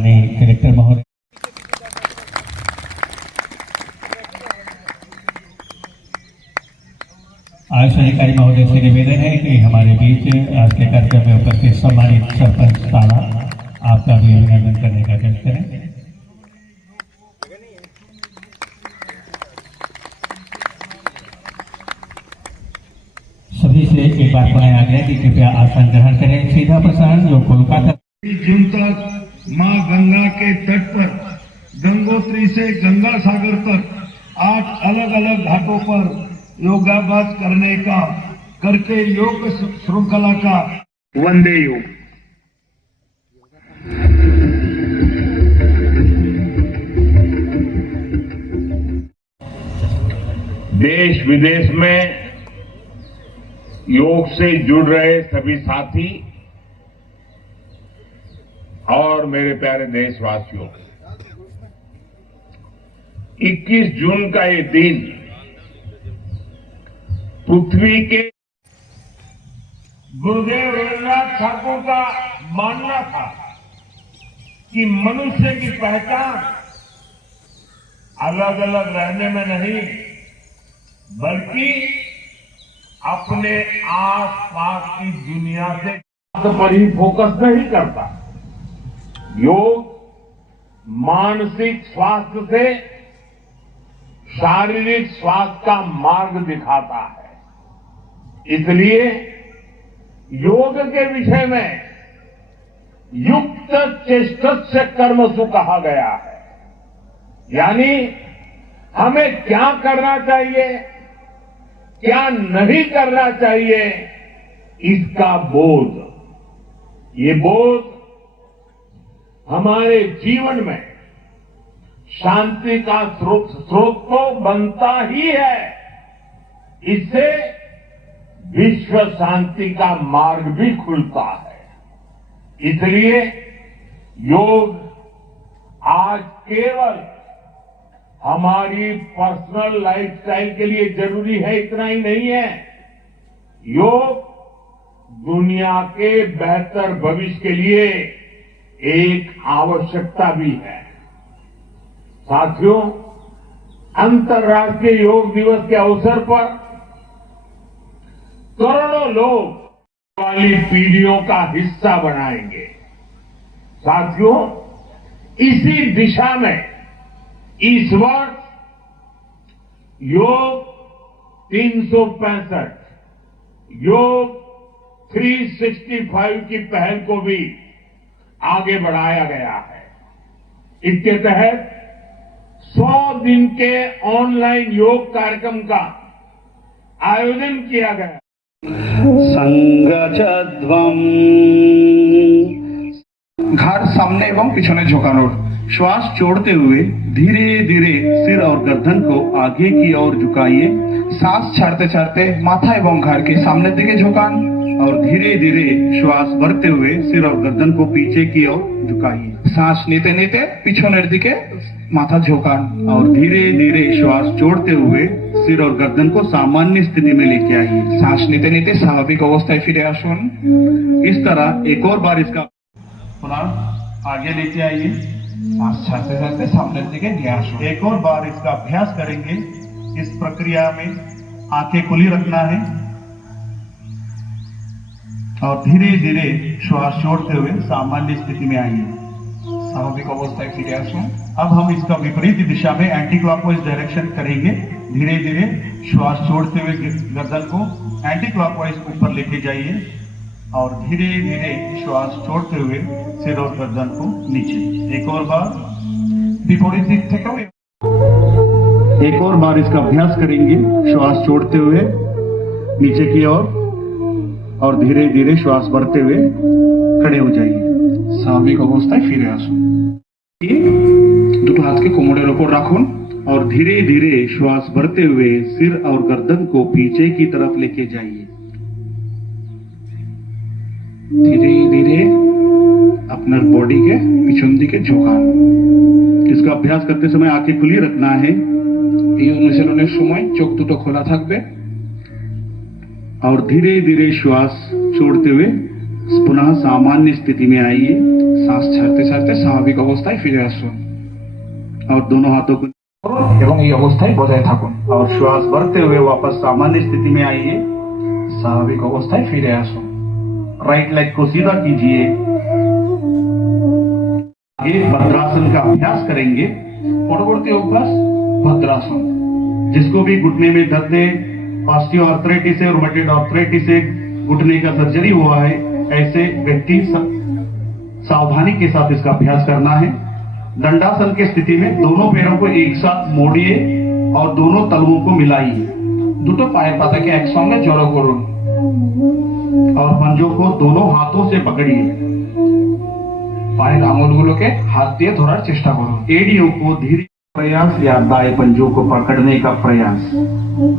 माननीय डायरेक्टर महोदय, आयुष अधिकारी महोदय से निवेदन है कि हमारे बीच आज के कार्यक्रम में उपस्थित सम्मानित सरपंच ताला आपका भी अभिनंदन करने का जश्न करें। सभी से एक बार पुनः आग्रह कि कृपया आसन ग्रहण करें। सीधा प्रसारण जो कोलकाता जून तक मां गंगा के तट पर गंगोत्री से गंगा सागर तक 8 अलग अलग घाटों पर योगाभ्यास करके योग श्रृंखला का वंदे योग। देश विदेश में योग से जुड़ रहे सभी साथी और मेरे प्यारे देशवासियों, 21 जून का ये दिन पृथ्वी के गुरुदेव रविन्द्रनाथ ठाकुर का मानना था कि मनुष्य की पहचान अलग अलग रहने में नहीं बल्कि अपने आसपास की दुनिया से पर ही फोकस नहीं करता। योग मानसिक स्वास्थ्य से शारीरिक स्वास्थ्य का मार्ग दिखाता है। इसलिए योग के विषय में युक्त चेष्टस्य कर्मसु कहा गया है, यानी हमें क्या करना चाहिए, क्या नहीं करना चाहिए, इसका बोध। ये बोध हमारे जीवन में शांति का स्रोत तो बनता ही है, इससे विश्व शांति का मार्ग भी खुलता है। इसलिए योग आज केवल हमारी पर्सनल लाइफस्टाइल के लिए जरूरी है इतना ही नहीं है, योग दुनिया के बेहतर भविष्य के लिए एक आवश्यकता भी है। साथियों, अंतर्राष्ट्रीय योग दिवस के अवसर पर करोड़ों लोग वाली पीढ़ियों का हिस्सा बनाएंगे। साथियों, इसी दिशा में इस वर्ष योग 365 योग 365 की पहल को भी आगे बढ़ाया गया है। इसके तहत 100 दिन के ऑनलाइन योग कार्यक्रम का आयोजन किया गया। संगचध्वम घाट सामने एवं पिछने झुकानोर, श्वास छोड़ते हुए धीरे धीरे सिर और गर्दन को आगे की ओर झुकाइए। सांस छाड़ते छाड़ते माथा एवं घाट के सामने दिखे झुकान और धीरे धीरे श्वास भरते हुए सिर और गर्दन को पीछे की ओर झुकाइए। सांस लेते लेते पिछने दिखे माथा झुकान और धीरे धीरे श्वास छोड़ते हुए सिर और गर्दन को सामान्य स्थिति में लेके आइए। सांस लेते लेते स्वाभाविक अवस्थाएं फिरे आसन। इस तरह एक और बार इसका पुनः आगे लेके आइए। सांस छाड़ते छाड़ते सामने दिखे न्यास। एक और बार इसका अभ्यास करेंगे। इस प्रक्रिया में आंखें खुली रखना है और धीरे धीरे श्वास छोड़ते हुए सामान्य स्थिति में आइए। स्वाभाविक अवस्थाएं फिरे आसन। अब हम इसका विपरीत दिशा में एंटी क्लॉकवाइज डायरेक्शन करेंगे। धीरे धीरे श्वास छोड़ते हुए गर्दन को एंटी क्लॉकवाइज ऊपर लेके जाइए और धीरे धीरे श्वास छोड़ते हुए सिर और गर्दन को नीचे। एक और बार विपरीत दिख थे। एक और बार इसका अभ्यास करेंगे। श्वास छोड़ते हुए नीचे की ओर और धीरे धीरे श्वास भरते हुए खड़े हो जाइए। स्वाभाविक अवस्थाয় ফিরে আসুন। দুটো हाथ के कोमरेर ऊपर রাখুন और धीरे धीरे श्वास भरते हुए सिर और गर्दन को पीछे की तरफ लेके जाइए। धीरे धीरे अपना बॉडी के पिछन दिके झुकान। इसका अभ्यास करते समय आंखें खुली रखना है। এই অনুশীলনের সময় চোখ দুটো খোলা থাকবে और धीरे धीरे श्वास छोड़ते हुए पुनः सामान्य स्थिति में आइए। सांस ছাড়তে ছাড়তে স্বাভাবিক অবস্থায় ফিরে আসুন और दोनों हाथों को এবং এই অবস্থায় বজায় থাকুন और श्वास भरते हुए वापस सामान्य स्थिति में आइए। स्वाभाविक अवस्थाয় ফিরে আসুন। राइट लेग को सीधा कीजिए। ये भद्रासन का अभ्यास करेंगे। परवर्ती अभ्यास भद्रासन, जिसको भी घुटने में दर्द है, ऑस्टियोआर्थराइटिस है, रूमेटॉइड आर्थराइटिस है, घुटने का सर्जरी हुआ है, ऐसे व्यक्ति सावधानी के साथ इसका अभ्यास करना है। दंडासन की स्थिति में दोनों पैरों को एक साथ मोड़िए और दोनों तलवों को मिलाइए। দুটো পায়ের পাতাকে একসঙ্গে জড়ো করুন और पंजों को दोनों हाथों से पकड़िए। पाয়ের আঙুলগুলোকে हाथ দিয়ে ধরার চেষ্টা করুন। एड़ियों को धीरे प्रयास या दाएं पंजों को पकड़ने का प्रयास।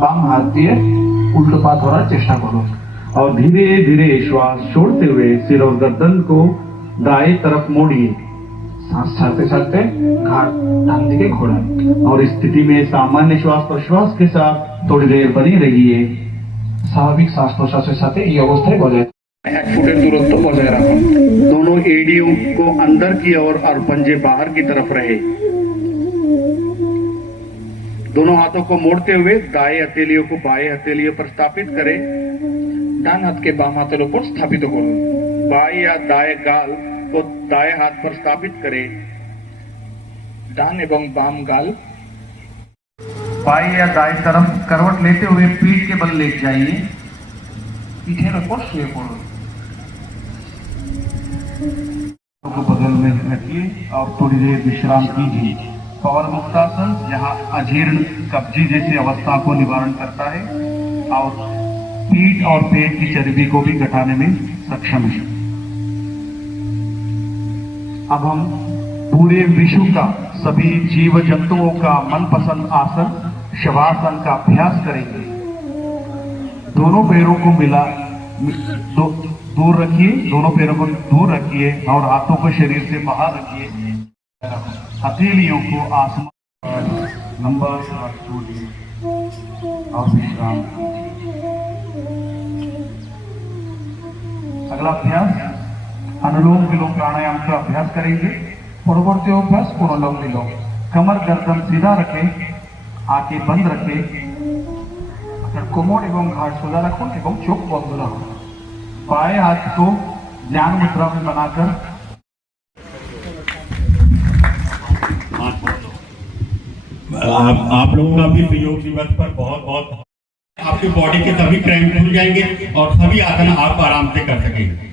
बाम हाथ দিয়ে उल्टो पा ধরার চেষ্টা করুন और धीरे धीरे श्वास छोड़ते हुए सिर और गर्दन को दाएं तरफ मोड़िए। सांस छाड़ते छाड़ते घाट डान दिखे घोड़ान और इस स्थिति में सामान्य श्वास प्रश्वास के साथ थोड़ी देर बनी रहिए। स्वाभाविक श्वास प्रश्वास साथ ये अवस्था बजाय 1 फुट दूरत्व बजाय रखो। दोनों एड़ियों को अंदर की ओर और पंजे बाहर की तरफ रहे। दोनों हाथों को मोड़ते हुए दाएं हथेलियों को बाएं हथेलियों पर स्थापित करें। डान हाथ के बाम हाथों पर स्थापित करो। बाएं या दाएं गाल को दाएं हाथ पर स्थापित करें। डान एवं बाम गाल बाएं या दाएं तरफ करवट लेते हुए पीठ के बल ले जाइए। पीठे ऊपर शुए पड़ो को बगल में रखिए और थोड़ी देर विश्राम कीजिए। पवन मुक्तासन यहाँ अजीर्ण कब्जी जैसी अवस्था को निवारण करता है और पीठ और पेट की चर्बी को भी घटाने में सक्षम है। अब हम पूरे विश्व का सभी जीव जंतुओं का मनपसंद आसन शवासन का अभ्यास करेंगे। दोनों पैरों को मिला दूर रखिए, दोनों पैरों को दूर रखिए और हाथों को शरीर से बाहर रखिए। हथेलियों को आसमान लंबा सांस छोड़िए और विश्राम कीजिए। अगला अभ्यास अनुलोम विलोम प्राणायाम का अभ्यास करेंगे। परवर्ती अभ्यास अनुलोम विलोम। कमर गर्दन सीधा रखें, आंखें बंद रखें, कोमर एवं घाट सोजा रखो एवं चोख बंद रखो। बाएं हाथ को ध्यान मुद्रा में बनाकर आप लोगों का भी योग दिवस पर बहुत बहुत आपकी बॉडी के सभी क्रैम्प खुल जाएंगे और सभी आसन आप आराम से कर सकेंगे।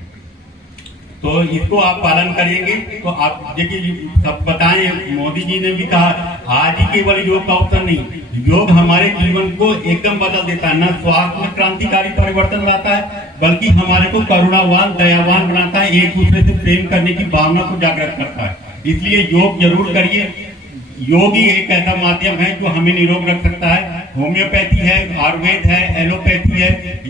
तो इसको आप पालन करेंगे तो आप देखिए सब बताएं, मोदी जी ने भी कहा आज ही केवल योग का ऑप्शन नहीं, योग हमारे जीवन को एकदम बदल देता है। न स्वास्थ्य में क्रांतिकारी परिवर्तन लाता है बल्कि हमारे को करुणावान दयावान बनाता है, एक दूसरे से प्रेम करने की भावना को जागृत करता है। इसलिए योग जरूर करिए। योग ही एक ऐसा माध्यम है जो हमें निरोग रख सकता है। होम्योपैथी है, आयुर्वेद है, एलोपैथी है,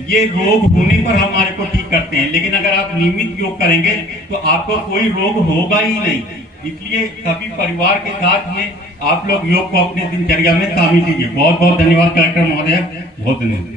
ये रोग होने पर हमारे को ठीक करते हैं, लेकिन अगर आप नियमित योग करेंगे तो आपको कोई रोग होगा ही नहीं। इसलिए सभी परिवार के साथ में आप लोग योग को अपने दिनचर्या में शामिल कीजिए। बहुत बहुत धन्यवाद कलेक्टर महोदय, बहुत धन्यवाद।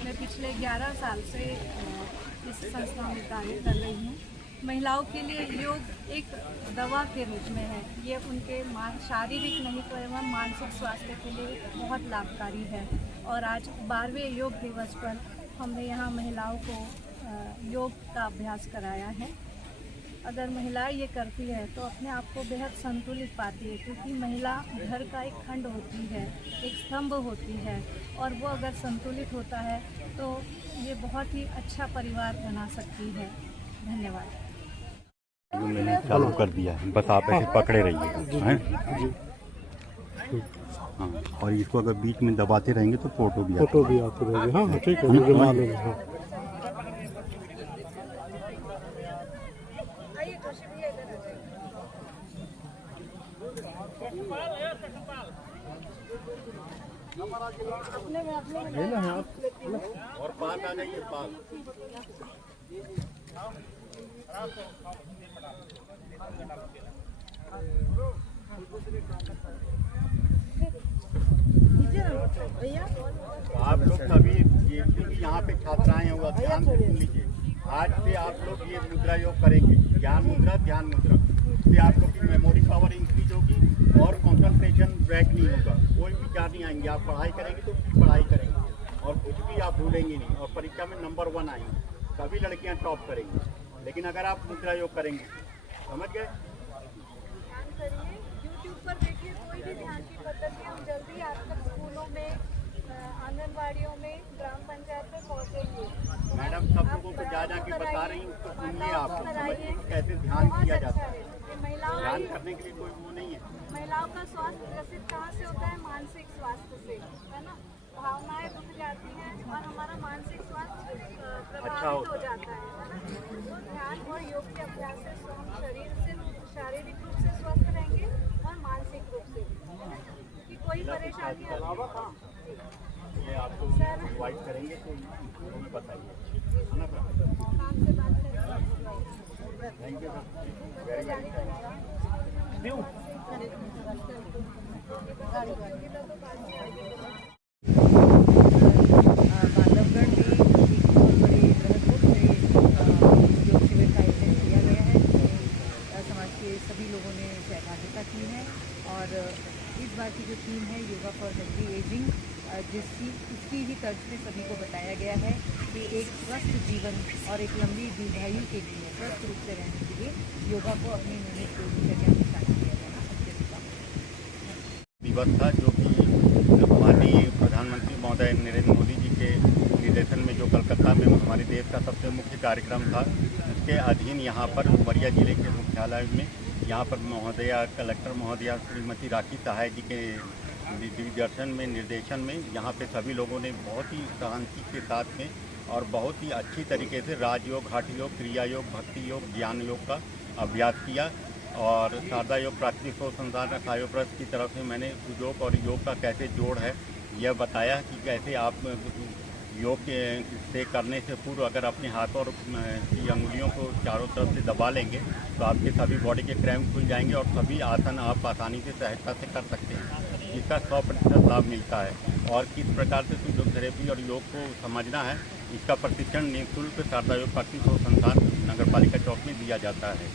मैं पिछले 11 साल से इस संस्था में कार्य कर रही हूँ। महिलाओं के लिए योग एक दवा के रूप में है। ये उनके शारीरिक नहीं तो एवं मानसिक स्वास्थ्य के लिए बहुत लाभकारी है। और आज 12वें योग दिवस पर हमने यहाँ महिलाओं को योग का अभ्यास कराया है। अगर महिलाएं ये करती है तो अपने आप को बेहद संतुलित पाती है, क्योंकि महिला घर का एक खंड होती है, एक स्तंभ होती है, और वो अगर संतुलित होता है तो ये बहुत ही अच्छा परिवार बना सकती है। धन्यवाद। मैंने चालू कर दिया है, बस आप ऐसे पकड़े रहिए हैं। हाँ, और इसको अगर बीच में दबाते रहेंगे तो फोटो भी आते रहेंगे। हाँ ठीक है, मुझे मालूम है। इधर आ जाइए। और पास आ जाइए, पास। भैया आप लोग सभी ये यहाँ पे छात्राएं हैं, वो ध्यान से सुन लीजिए। आज से आप लोग ये मुद्रा योग करेंगे, ज्ञान मुद्रा, ध्यान मुद्रा। इससे आप लोग की मेमोरी पावर इंक्रीज होगी और कंसंट्रेशन ब्रेक नहीं होगा, कोई विचार नहीं आएंगे। आप पढ़ाई करेंगे तो पढ़ाई करेंगे और कुछ भी आप भूलेंगे नहीं, और परीक्षा में नंबर 1 आएंगे। सभी लड़कियां टॉप करेंगी। लेकिन अगर आप मुद्रा योग करेंगे, समझ गए? ध्यान करिए, यूट्यूब पर देखिए कोई भी ध्यान की पद्धति हम जल्दी आप तक स्कूलों में, आंगनबाड़ियों में, ग्राम पंचायत में पहुँचेंगे। मैडम सब लोगों को जा के बता रही हूँ, उसको सुनिए, आप लोग समझिए कैसे ध्यान किया जाता है। ध्यान करने के लिए कोई वो नहीं है। महिलाओं का स्वास्थ्य विकसित कहाँ से होता है? मानसिक स्वास्थ्य से, है ना। भावनाएं रुक जाती हैं और हमारा मानसिक स्वास्थ्य प्रभावित हो जाता है ना। तो ध्यान और योग के अभ्यास से हम शारीरिक रूप से स्वस्थ रहेंगे और मानसिक रूप से, कि कोई परेशानी ये आपको इनवाइट करेंगे तो उनको बताइए, है ना सर? काम से बात करेंगे। Thank you sir, very very Bandhavgarh में एक बहुत बड़े बृहद रूप से योग शिविर का आयोजन किया गया है, जिसमें समाज के सभी लोगों ने सहभागिता की है। और इस बार की जो थीम है योगा फॉर हेल्दी एजिंग, उसकी ही तर्ज में सभी को बताया गया है कि एक स्वस्थ जीवन और एक लंबी दीर्घायु के लिए, स्वस्थ रूप से रहने के लिए योगा को अपनी नियमित दिनचर्या में शामिल किया जाना अत्यंत दिवस था, जो कि माननीय प्रधानमंत्री महोदय नरेंद्र मोदी जी के निर्देशन में जो कलकत्ता में हमारे देश का सबसे मुख्य कार्यक्रम था, उसके अधीन यहाँ पर उमरिया जिले के मुख्यालय में यहाँ पर महोदया कलेक्टर महोदया श्रीमती राखी सहाय जी के निर्देशन में यहाँ पे सभी लोगों ने बहुत ही शांति के साथ में और बहुत ही अच्छी तरीके से राजयोग, हठ योग, क्रिया योग, भक्ति योग, ज्ञान योग का अभ्यास किया। और शारदा योग प्राकृतिक शोध संस्थान सायोप्रस की तरफ से मैंने सुयोग और योग का कैसे जोड़ है यह बताया कि कैसे आप योग से करने से पूर्व अगर अपने हाथों और की अंगुलियों को चारों तरफ से दबा लेंगे तो आपके सभी बॉडी के क्रैम्प खुल जाएंगे और सभी आसन आप आसानी से सहजता से कर सकते हैं। इसका 100% लाभ मिलता है। और किस प्रकार से फिजियोथेरेपी और योग को समझना है, इसका प्रशिक्षण निःशुल्क शारदा योग प्राकृतिक शोध संस्थान नगर पालिका चौक में दिया जाता है।